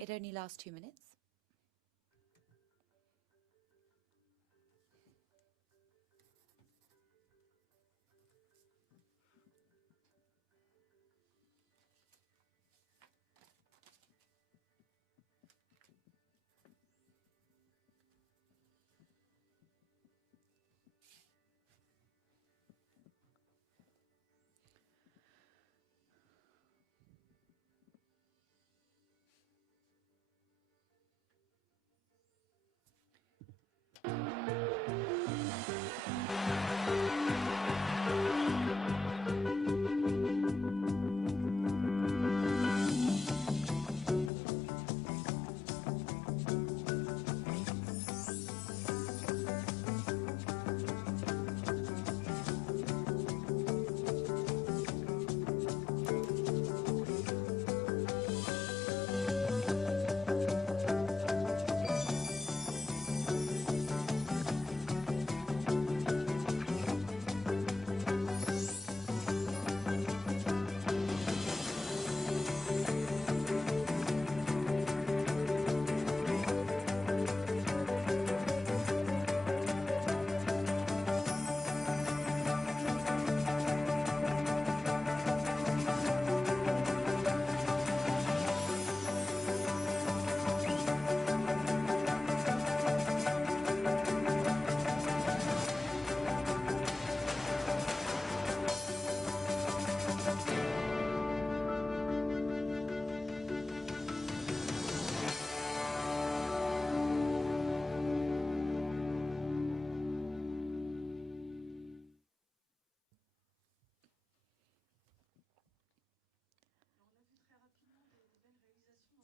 It only lasts 2 minutes.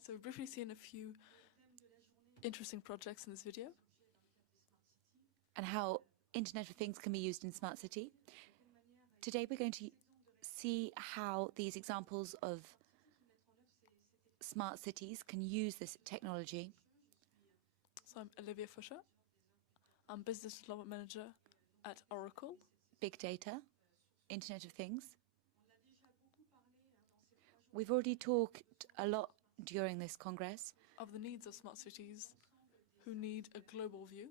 So we've briefly seen a few interesting projects in this video. And how Internet of Things can be used in Smart City. Today we're going to see how these examples of smart cities can use this technology. So I'm Olivia Faucheux. I'm Business Development Manager at Oracle. Big data, Internet of Things. We've already talked a lot during this Congress Of the needs of smart cities who need a global view.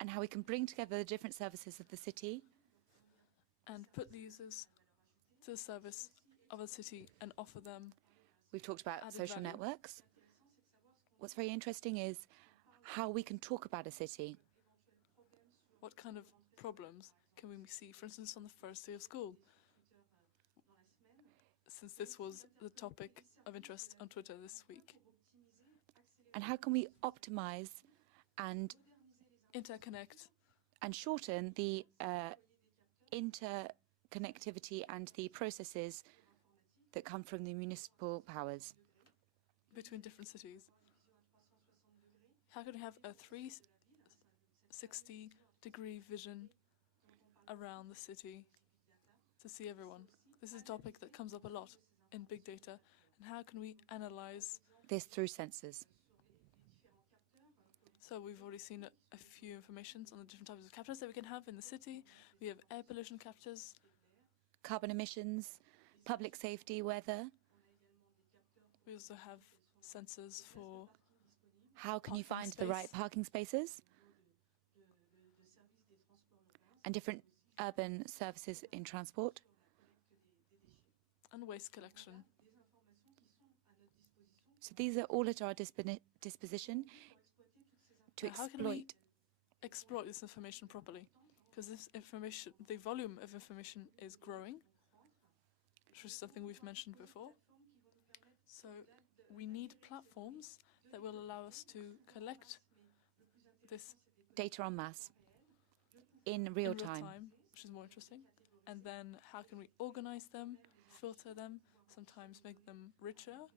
And how we can bring together the different services of the city. And put the users to the service of a city and offer them. We've talked about social value. networks. What's very interesting is how we can talk about a city. What kind of problems can we see, for instance, on the first day of school? Since this was the topic of interest on Twitter this week. And how can we optimize and interconnect and shorten the interconnectivity and the processes that come from the municipal powers between different cities? How can we have a 360-degree vision around the city to see everyone? This is a topic that comes up a lot in big data. And how can we analyze this through sensors? So we've already seen a few informations on the different types of captors that we can have in the city. We have air pollution captors, carbon emissions, public safety, weather. We also have sensors for how can you find the right parking spaces and different urban services in transport. And waste collection. So these are all at our disposition to exploit. How can we exploit this information properly? Because this information, the volume of information is growing, which is something we've mentioned before. So we need platforms that will allow us to collect this data en masse in real time, which is more interesting. And then how can we organize them, filter them, sometimes make them richer?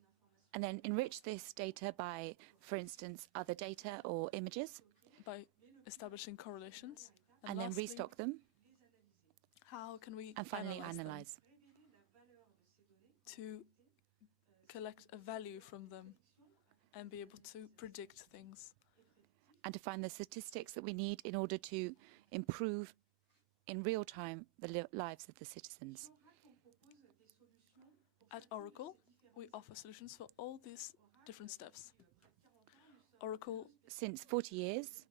And then enrich this data by, for instance, other data or images. By establishing correlations. And then lastly, restock them. How can we and finally analyze? To collect a value from them and be able to predict things. And to find the statistics that we need in order to improve in real time the lives of the citizens. At Oracle, we offer solutions for all these different steps. Oracle since 40 years,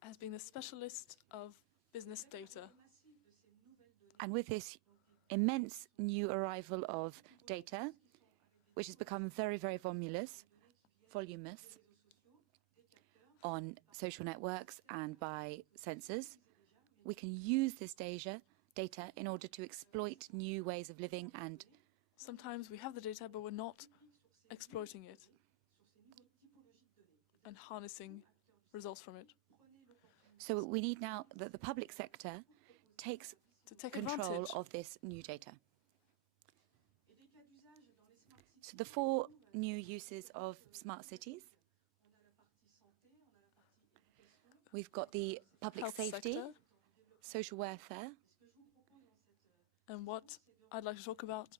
has been a specialist of business data. and with this immense new arrival of data, which has become very, very voluminous on social networks and by sensors, we can use this data in order to exploit new ways of living. And sometimes we have the data, but we're not exploiting it and harnessing results from it. so we need now that the public sector takes control advantage of this new data. So the 4 new uses of smart cities. We've got the public health safety, sector. social welfare, And what I'd like to talk about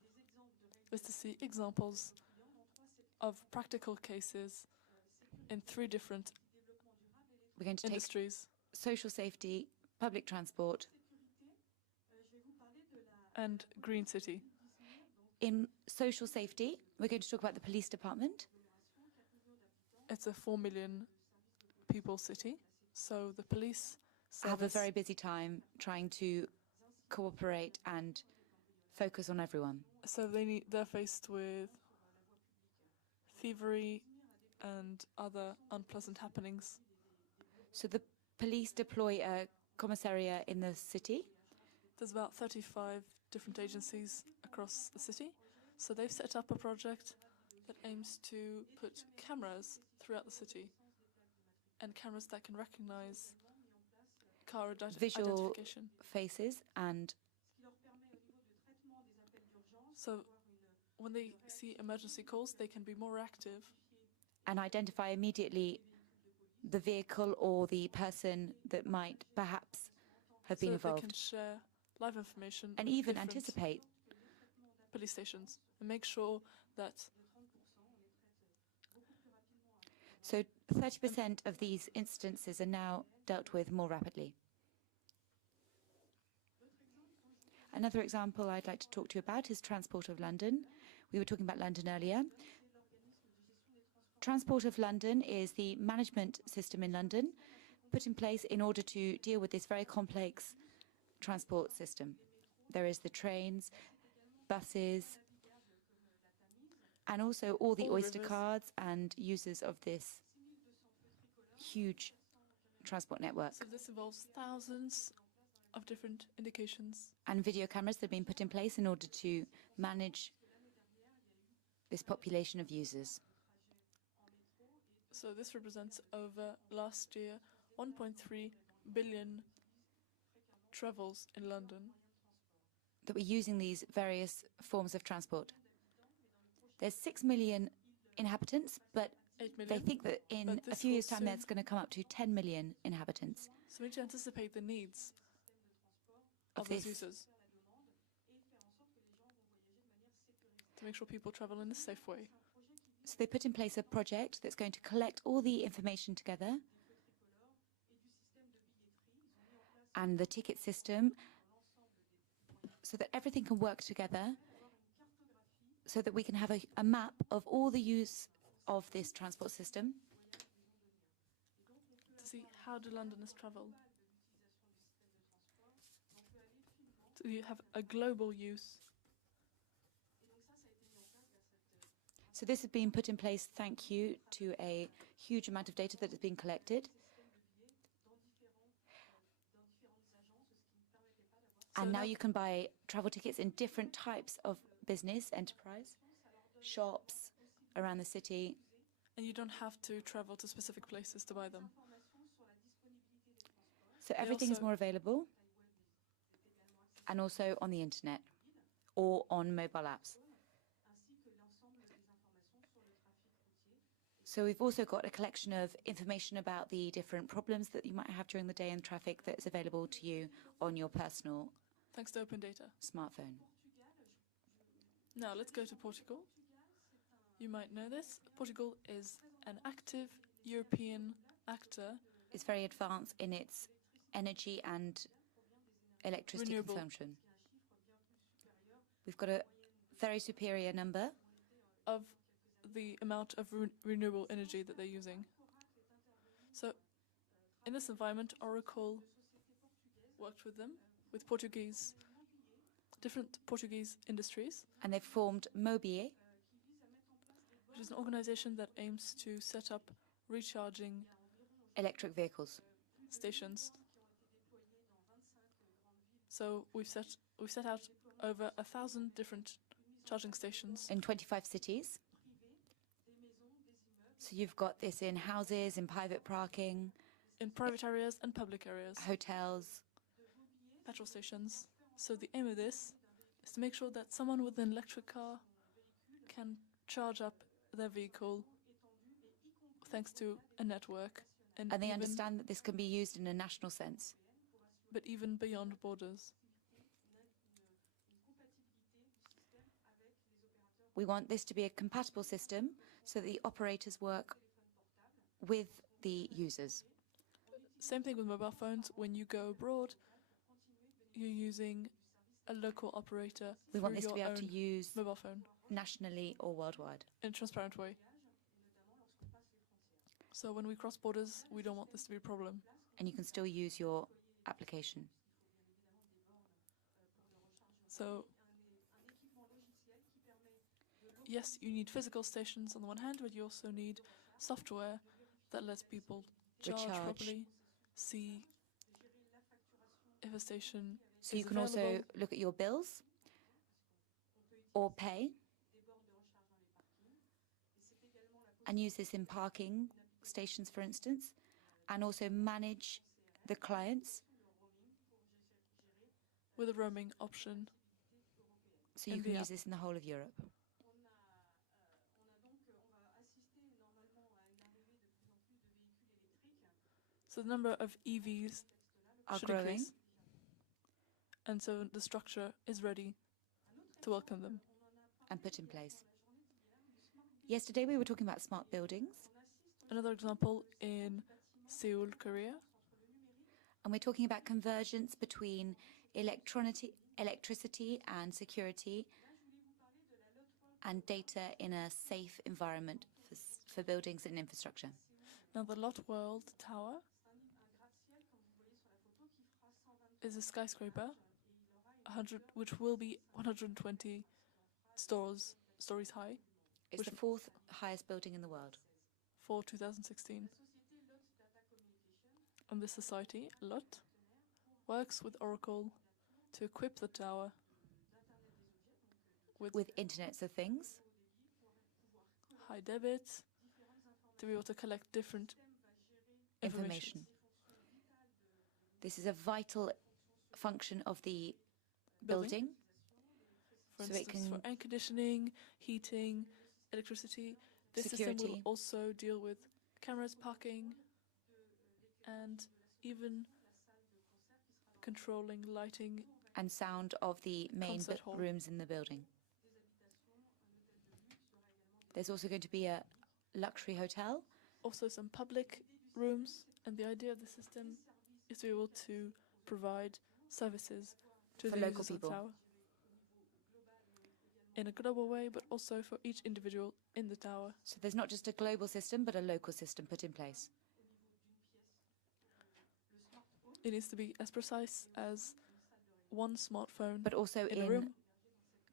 is to see examples of practical cases in 3 different we're going to take industries. social safety, public transport. And green city. In social safety, we're going to talk about the police department. It's a 4 million people city, so the police Have a service very busy time trying to cooperate and focus on everyone. so they're faced with thievery and other unpleasant happenings. So the police deploy a commissariat in the city. There's about 35 different agencies across the city, so they've set up a project that aims to put cameras throughout the city, and cameras that can recognize car Visual identification. faces, and So when they see emergency calls, they can be more active. and identify immediately the vehicle or the person that might perhaps have been so that they can involved, share live information and with even different anticipate. police stations and make sure that So 30% of these instances are now dealt with more rapidly. Another example I'd like to talk to you about is Transport of London. We were talking about London earlier. Transport of London is the management system in London put in place in order to deal with this very complex transport system. There is the trains, buses, and also all the All Oyster rivers. cards and users of this huge transport network. so this involves thousands of different indications. And video cameras that have been put in place in order to manage this population of users. So this represents over last year 1.3 billion travels in London. That we're using these various forms of transport. There's 6 million inhabitants, but 8 they million. think that in But a this few will years' time soon- that's going to come up to 10 million inhabitants So we need to anticipate the needs of of those this. users to make sure people travel in a safe way. So they put in place a project that's going to collect all the information together and the ticket system so that everything can work together, so that we can have a map of all the use of this transport system, To see how do Londoners travel. So you have a global use. So this has been put in place thank you to a huge amount of data that has been collected. And now that- you can buy travel tickets in different types of business, enterprise, shops around the city. And you don't have to travel to specific places to buy them. So everything is also- more available, and also on the internet or on mobile apps. So we've also got a collection of information about the different problems that you might have during the day in traffic that's available to you on your personal Thanks to open data. smartphone. Now let's go to Portugal. You might know this. Portugal is an active European actor. It's very advanced in its energy and electricity Renewable. consumption. We've got a very superior number. of the amount of renewable energy that they're using. So in this environment, Oracle worked with them, with different Portuguese industries, and they've formed Mobier, which is an organization that aims to set up recharging electric vehicles. stations. So we've set out over 1,000 different charging stations in 25 cities. So you've got this in houses, in private parking, in private areas and public areas, hotels, petrol stations. So the aim of this is to make sure that someone with an electric car can charge up their vehicle thanks to a network, and they understand that this can be used in a national sense. But even beyond borders. We want this to be a compatible system so that the operators work with the users. Same thing with mobile phones. When you go abroad, you're using a local operator. We want this to be able to use use mobile phone nationally or worldwide. in a transparent way. So when we cross borders, we don't want this to be a problem. And you can still use your application. So yes, you need physical stations on the one hand, but you also need software that lets people charge properly, see if a station So is you can available. also look at your bills or pay and use this in parking stations, for instance, and also manage the clients. With a roaming option. So you can use this in the whole of Europe. So the number of EVs are should growing. Increase. And so the structure is ready to welcome them. And put in place. Yesterday we were talking about smart buildings. Another example in Seoul, Korea. And we're talking about convergence between electricity and security and data in a safe environment for buildings and infrastructure. Now the Lot World Tower is a skyscraper, which will be 120 stories high. It's the fourth highest building in the world. For 2016. And the society, Lot, works with Oracle to equip the tower with Internet of Things, high debit, to be able to collect different information. This is a vital function of the building. For so instance, it can for air conditioning, heating, electricity. This security. System will also deal with cameras, parking, and even controlling lighting and sound of the main rooms in the building. There's also going to be a luxury hotel. Also some public rooms, and the idea of the system is to be able to provide services to the local users people. of the tower. In a global way, but also for each individual in the tower. So there's not just a global system, but a local system put in place. It needs to be as precise as one smartphone, but also in a room.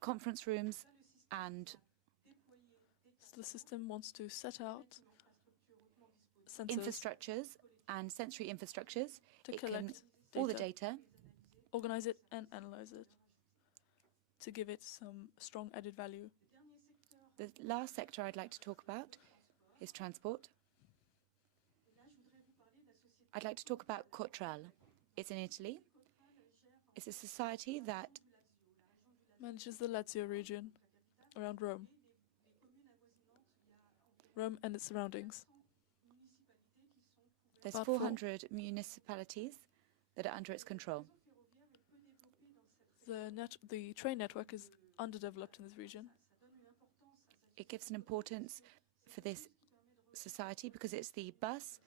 Conference rooms and... So the system wants to set out infrastructures and sensory infrastructures. To collect all the data, organize it and analyze it to give it some strong added value. The last sector I'd like to talk about is transport. I'd like to talk about Cotral. It's in Italy. It's a society that manages the Lazio region around Rome. Rome and its surroundings. There's 400 municipalities that are under its control. The train network is underdeveloped in this region. It gives an importance for this society because it's the bus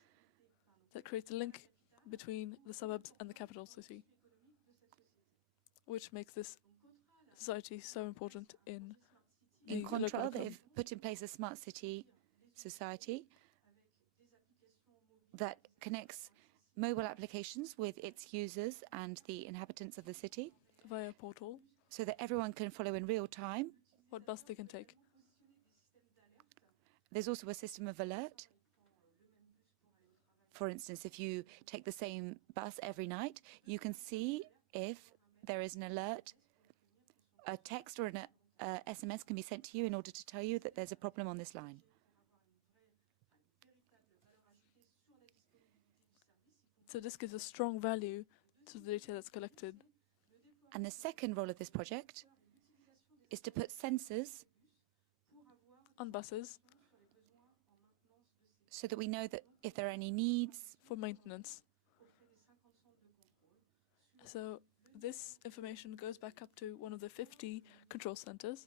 that creates a link between the suburbs and the capital city, which makes this society so important in Control, they've put in place a smart city society that connects mobile applications with its users and the inhabitants of the city, via a portal so that everyone can follow in real time. what bus they can take. There's also a system of alert. For instance, if you take the same bus every night, you can see if there is an alert. A text or an SMS can be sent to you in order to tell you that there's a problem on this line. So this gives a strong value to the data that's collected. And the second role of this project is to put sensors On buses so that we know that if there are any needs. For maintenance. So this information goes back up to one of the 50 control centers.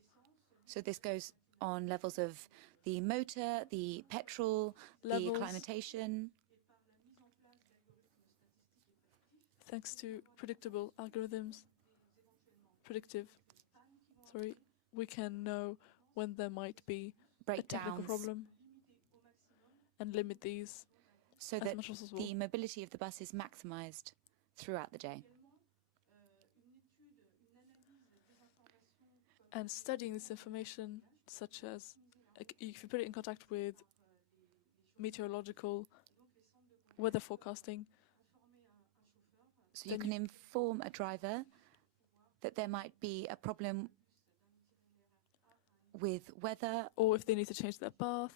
So this goes on levels of the motor, the petrol, the acclimatation. Thanks to predictive, we can know when there might be a technical problem and limit these so that the mobility of the bus is maximized throughout the day. And studying this information, such as if you put it in contact with meteorological weather forecasting. So you can inform a driver that there might be a problem with weather. Or if they need to change their path.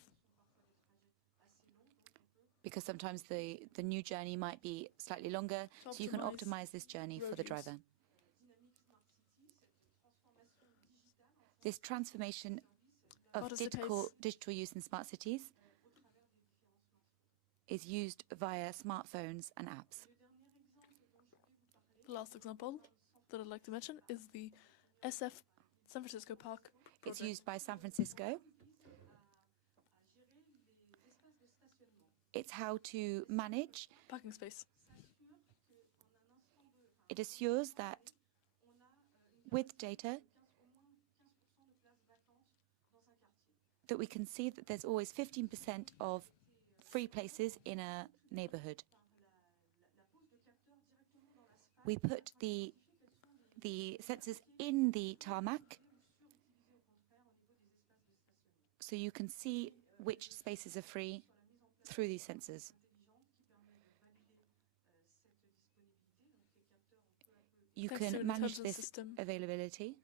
Because sometimes the new journey might be slightly longer, so you can optimize this journey for the driver. This transformation of digital use in smart cities is used via smartphones and apps. The last example that I'd like to mention is the San Francisco Park project. It's used by San Francisco. It's how to manage parking space. It assures that with data that we can see that there's always 15% of free places in a neighborhood. We put the sensors in the tarmac so you can see which spaces are free through these sensors. You can manage this availability,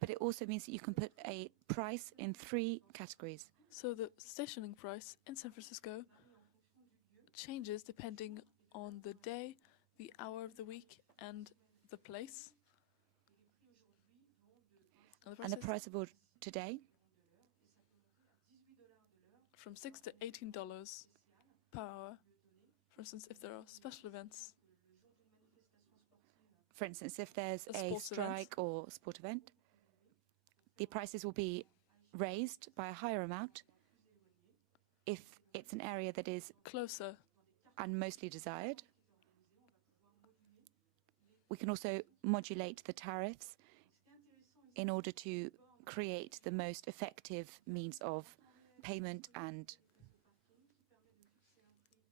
but it also means that you can put a price in 3 categories. So the stationing price in San Francisco changes depending on the day, the hour of the week, and the place. And the price of today? From $6 to $18 per hour. For instance, if there are special events. For instance, if there's a strike or sport event, the prices will be raised by a higher amount if it's an area that is closer and mostly desired. We can also modulate the tariffs in order to create the most effective means of payment and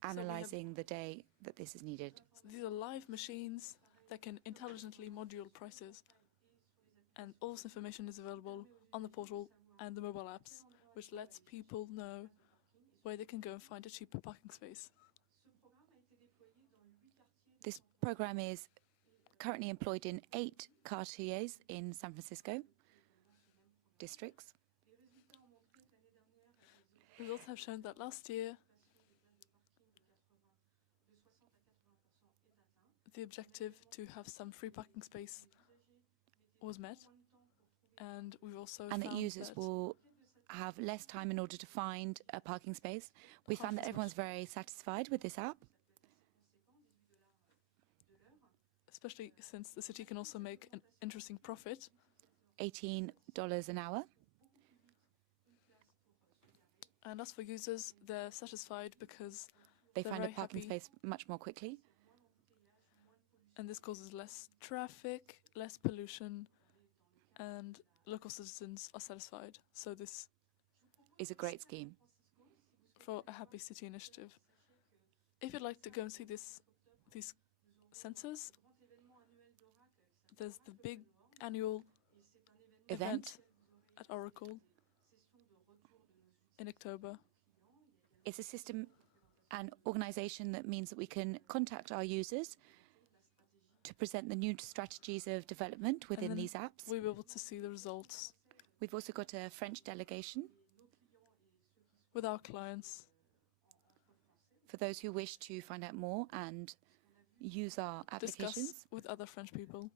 analyzing the day that this is needed. So these are live machines that can intelligently module prices, and all this information is available on the portal and the mobile apps, which lets people know where they can go and find a cheaper parking space. This program is currently employed in 8 quartiers in San Francisco districts. Results have shown that last year, the objective to have some free parking space was met, and we've also found that users will have less time in order to find a parking space. We found that everyone's very satisfied with this app. Especially since the city can also make an interesting profit. $18 an hour. And as for users, they're satisfied because they find a parking space much more quickly. And this causes less traffic, less pollution, and local citizens are satisfied. So this is a great scheme. for a Happy City initiative. If you'd like to go and see these sensors, there's the big annual event at Oracle in October. It's a system and organization that means that we can contact our users to present the new strategies of development within these apps. We'll be able to see the results. We've also got a French delegation with our clients. For those who wish to find out more and use our applications. Discuss with other French people.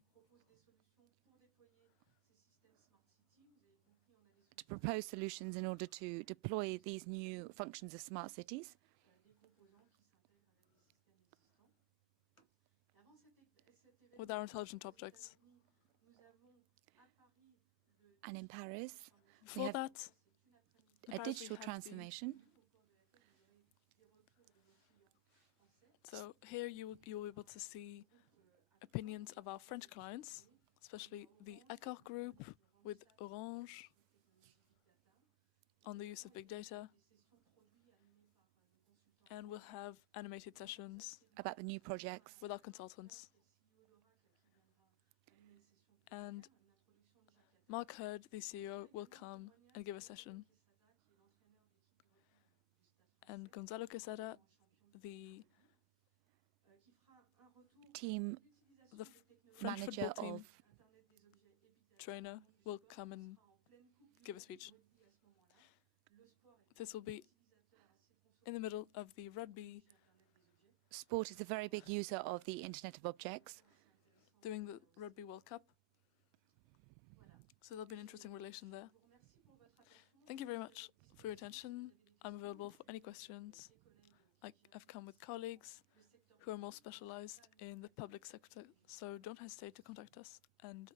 To propose solutions in order to deploy these new functions of smart cities. With our intelligent objects. And in Paris, for that, a digital transformation. So here you will be able to see opinions of our French clients, especially the Accor group with Orange on the use of big data. And we'll have animated sessions about the new projects with our consultants. And Mark Hurd, the CEO, will come and give a session. And Gonzalo Quesada, the team, the French manager football team of trainer, will come and give a speech. This will be in the middle of the rugby. Sport is a very big user of the Internet of Objects. Doing the Rugby World Cup. So there'll be an interesting relation there. Thank you very much for your attention. I'm available for any questions. I've come with colleagues who are more specialized in the public sector, so don't hesitate to contact us, and